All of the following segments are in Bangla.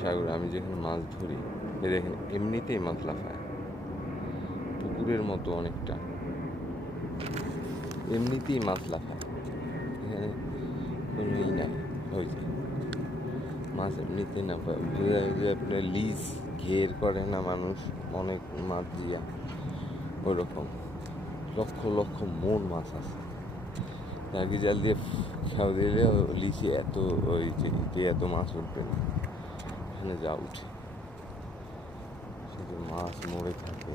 সাগরে আমি যেখানে মাছ ধরি দেখেন এমনিতেই মাছ লাফায়, পুকুরের মতো অনেকটা, এমনিতেই মাছ লাফায়, এখানে কোনো ই নাই। ওই যে মাছ এমনিতেই না বোঝা যায় যে আপনার লিজ ঘের করে না মানুষ অনেক মাছ দিয়া, ওরকম লক্ষ লক্ষ মন মাছ আছে। নাকি জাল দিয়ে খাওয়া দিলে লিচে এত ওই যে এত মাছ উঠবে না, এখানে যা উঠে শুধু মাছ মরে থাকে।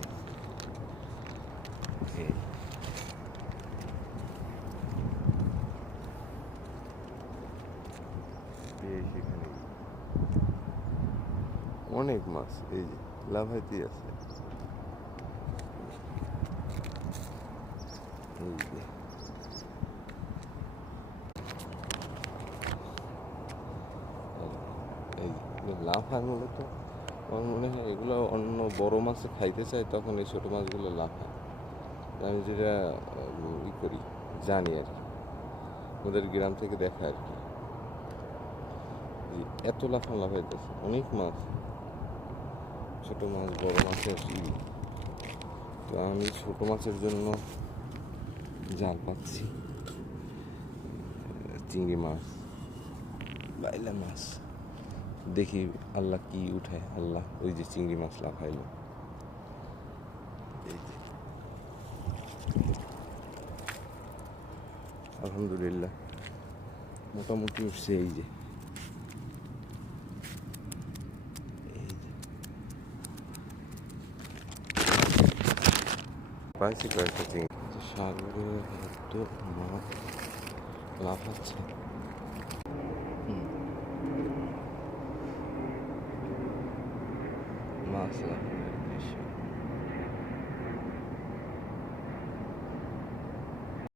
সেখানে অনেক মাছ এই যে লাফাইতে আছে, এই যে এই লাফায় মূলত আমার মনে হয় এগুলো অন্য বড় মাছে খাইতে চায়, তখন এই ছোটো মাছগুলো লাফায়। আমি যেটা ই করি জানি আর কি, ওদের গ্রাম থেকে দেখা আর কি, এত লাফাইতেছে অনেক মাছ, ছোটো মাছ বড় মাছের ই। তো আমি ছোটো মাছের জন্য জাল পাচ্ছি, চিংড়ি মাছ, বাইলা মাছ, দেখি আল্লাহ কি উঠায়। আল্লাহ ওই যে চিংড়ি মাছ লাফাইলো, এই যে আলহামদুলিল্লাহ মোটামুটি উঠছে। এই যে পাইছি কয়েকটা চিংড়ি, সাগরে এত মাছ লাফাচ্ছে। মাছ লাফাচ্ছে।